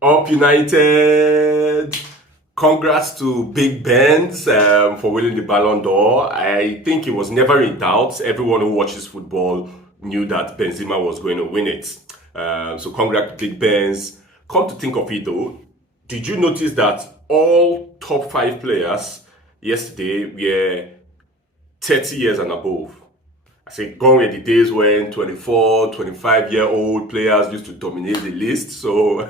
Up United! Congrats to Big Benz for winning the Ballon d'Or. I think it was never in doubt. Everyone who watches football knew that Benzema was going to win it. So congrats to Big Benz. Come to think of it though, did you notice that all top five players yesterday were 30 years and above? I say gone were the days when 24, 25-year-old players used to dominate the list. So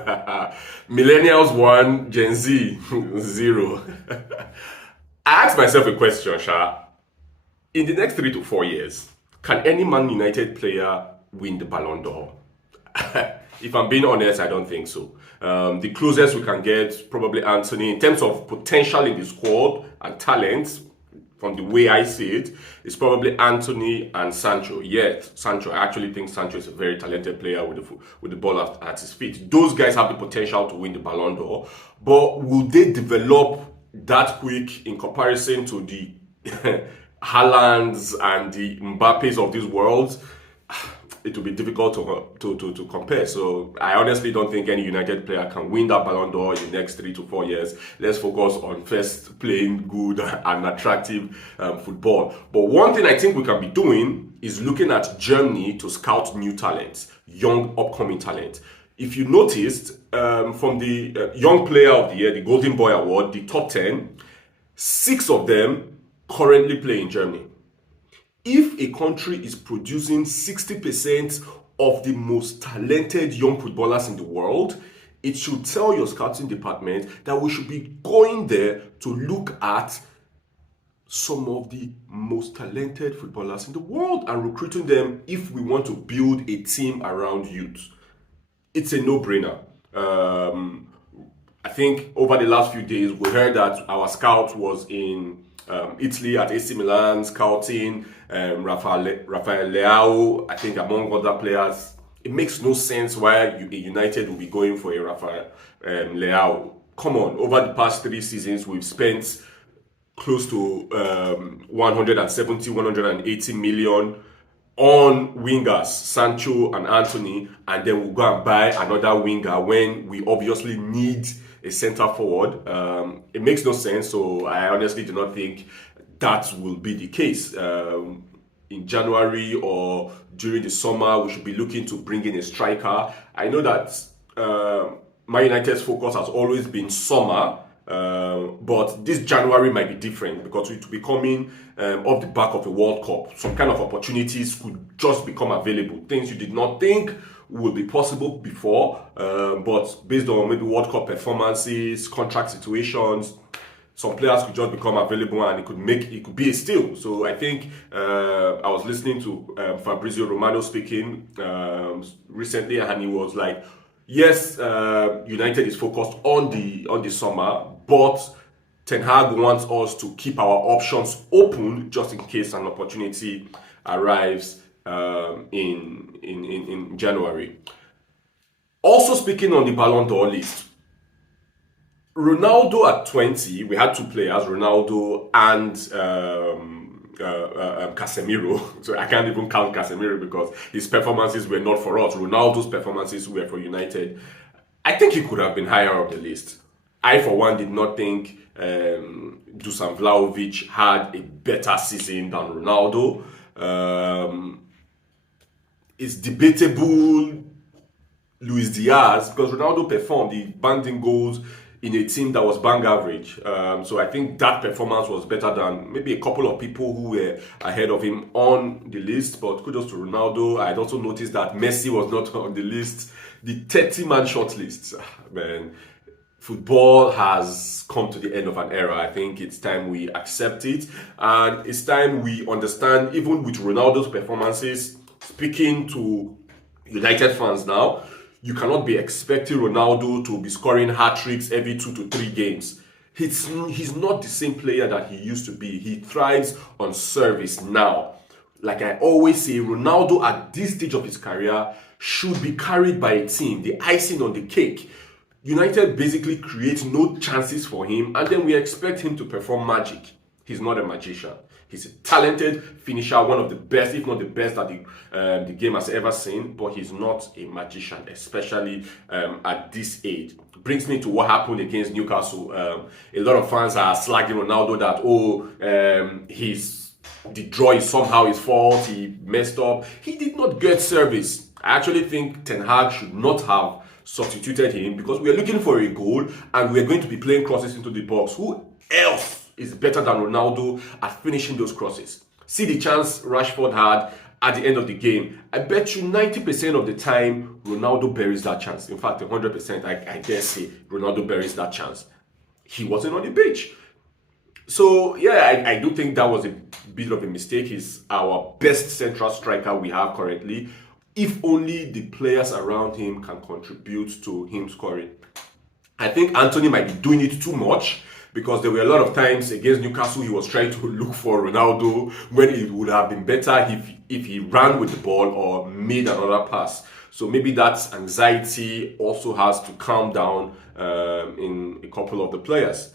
millennials won, Gen Z zero. I asked myself a question, Sha. In the next 3 to 4 years, can any Man United player win the Ballon d'Or? If I'm being honest, I don't think so. The closest we can get, probably Anthony, in terms of potential in the squad and talent, from the way I see it, is probably Anthony and Sancho. Yet, Sancho, I actually think Sancho is a very talented player with the ball at his feet. Those guys have the potential to win the Ballon d'Or, but will they develop that quick in comparison to the Haalands and the Mbappes of this world? It will be difficult to compare. So I honestly don't think any United player can win that Ballon d'Or in the next 3 to 4 years. Let's focus on first playing good and attractive football. But one thing I think we can be doing is looking at Germany to scout new talents, young upcoming talent. If you noticed, from the Young Player of the Year, the Golden Boy Award, the top 10, 6 of them currently play in Germany. If a country is producing 60% of the most talented young footballers in the world, it should tell your scouting department that we should be going there to look at some of the most talented footballers in the world and recruiting them if we want to build a team around youth. It's a no-brainer. I think over the last few days, we heard that our scout was in Italy at AC Milan scouting Rafael Leao, I think among other players. It makes no sense why a United will be going for a Rafael Leao. Come on, over the past 3 seasons, we've spent close to 170, 180 million on wingers, Sancho and Anthony, and then we'll go and buy another winger when we obviously need a centre forward. It makes no sense, so I honestly do not think that will be the case. In January or during the summer, we should be looking to bring in a striker. I know that Man United's focus has always been summer, but this January might be different because it will be coming off the back of a World Cup. Some kind of opportunities could just become available. Things you did not think would be possible before, but based on maybe World Cup performances, contract situations, some players could just become available and it could be a steal. So I think I was listening to Fabrizio Romano speaking recently, and he was like, yes, United is focused on the summer, but Ten Hag wants us to keep our options open just in case an opportunity arrives in January. Also speaking on the Ballon d'Or list, Ronaldo at 20, we had two players, Ronaldo and Casemiro. So I can't even count Casemiro because his performances were not for us. Ronaldo's performances were for United. I think he could have been higher up the list. I, for one, did not think Dusan Vlahovic had a better season than Ronaldo. It's debatable Luis Diaz because Ronaldo performed, he banged in goals in a team that was bang average. So I think that performance was better than maybe a couple of people who were ahead of him on the list. But kudos to Ronaldo. I'd also noticed that Messi was not on the list. The 30-man short list. Man, football has come to the end of an era. I think it's time we accept it. And it's time we understand, even with Ronaldo's performances, speaking to United fans now, you cannot be expecting Ronaldo to be scoring hat-tricks every 2 to 3 games. He's not the same player that he used to be. He thrives on service now. Like I always say, Ronaldo at this stage of his career should be carried by a team, the icing on the cake. United basically create no chances for him, and then we expect him to perform magic. He's not a magician. He's a talented finisher, one of the best, if not the best, that the game has ever seen. But he's not a magician, especially at this age. Brings me to what happened against Newcastle. A lot of fans are slagging Ronaldo that the draw is somehow his fault. He messed up. He did not get service. I actually think Ten Hag should not have substituted him because we are looking for a goal and we are going to be playing crosses into the box. Who else is better than Ronaldo at finishing those crosses? See the chance Rashford had at the end of the game. I bet you 90% of the time Ronaldo buries that chance. In fact, 100%, I dare say Ronaldo buries that chance. He wasn't on the pitch. So yeah, I do think that was a bit of a mistake. He's our best central striker we have currently. If only the players around him can contribute to him scoring. I think Anthony might be doing it too much because there were a lot of times against Newcastle he was trying to look for Ronaldo when it would have been better if he ran with the ball or made another pass. So maybe that anxiety also has to calm down in a couple of the players.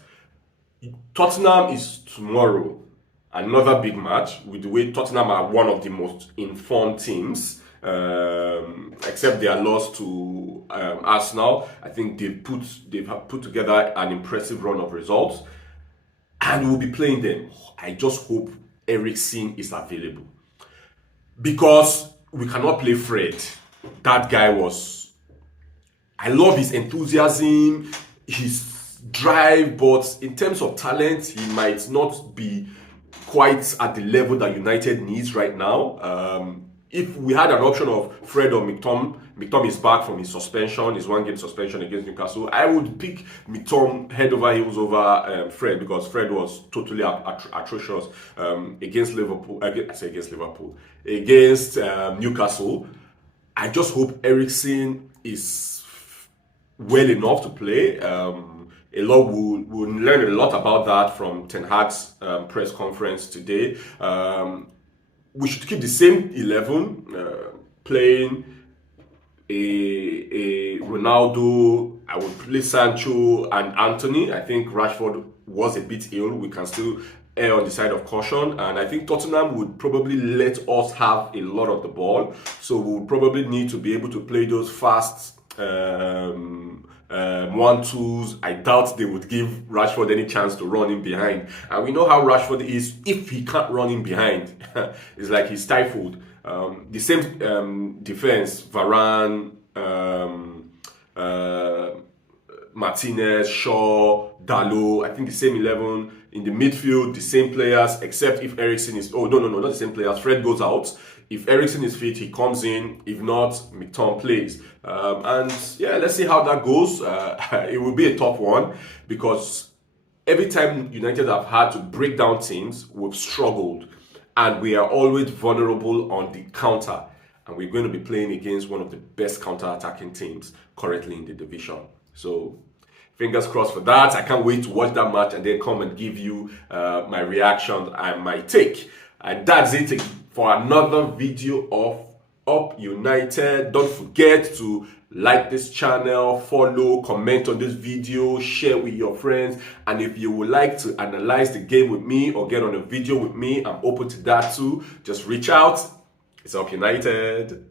Tottenham is tomorrow, another big match. With the way Tottenham are one of the most informed teams, except their loss to Arsenal. I think they've put together an impressive run of results, and we'll be playing them. I just hope Eriksen is available because we cannot play Fred. That guy I love his enthusiasm, his drive, but in terms of talent, he might not be quite at the level that United needs right now. If we had an option of Fred or McTom is back from his suspension, his one-game suspension against Newcastle, I would pick McTom head over heels over Fred because Fred was totally atrocious against Newcastle. I just hope Eriksen is well enough to play. We'll learn a lot about that from Ten Hag's press conference today. We should keep the same 11 playing a Ronaldo. I would play Sancho and Anthony. I think Rashford was a bit ill. We can still err on the side of caution, and I think Tottenham would probably let us have a lot of the ball. So we'll probably need to be able to play those fast 1-2s. I doubt they would give Rashford any chance to run in behind, and we know how Rashford is. If he can't run in behind, it's like he's stifled. The same defense, Varane, Martinez, Shaw, Dalot. I think the same 11 in the midfield, the same players, except if Eriksen is. Oh no, not the same players. Fred goes out. If Eriksen is fit, he comes in. If not, McTom plays. And yeah, let's see how that goes. It will be a tough one because every time United have had to break down teams, we've struggled. And we are always vulnerable on the counter. And we're going to be playing against one of the best counter-attacking teams currently in the division. So fingers crossed for that. I can't wait to watch that match and then come and give you my reaction and my take. And that's it for another video of Up United. Don't forget to like this channel, follow, comment on this video, share with your friends. And if you would like to analyze the game with me or get on a video with me, I'm open to that too. Just reach out. It's Up United.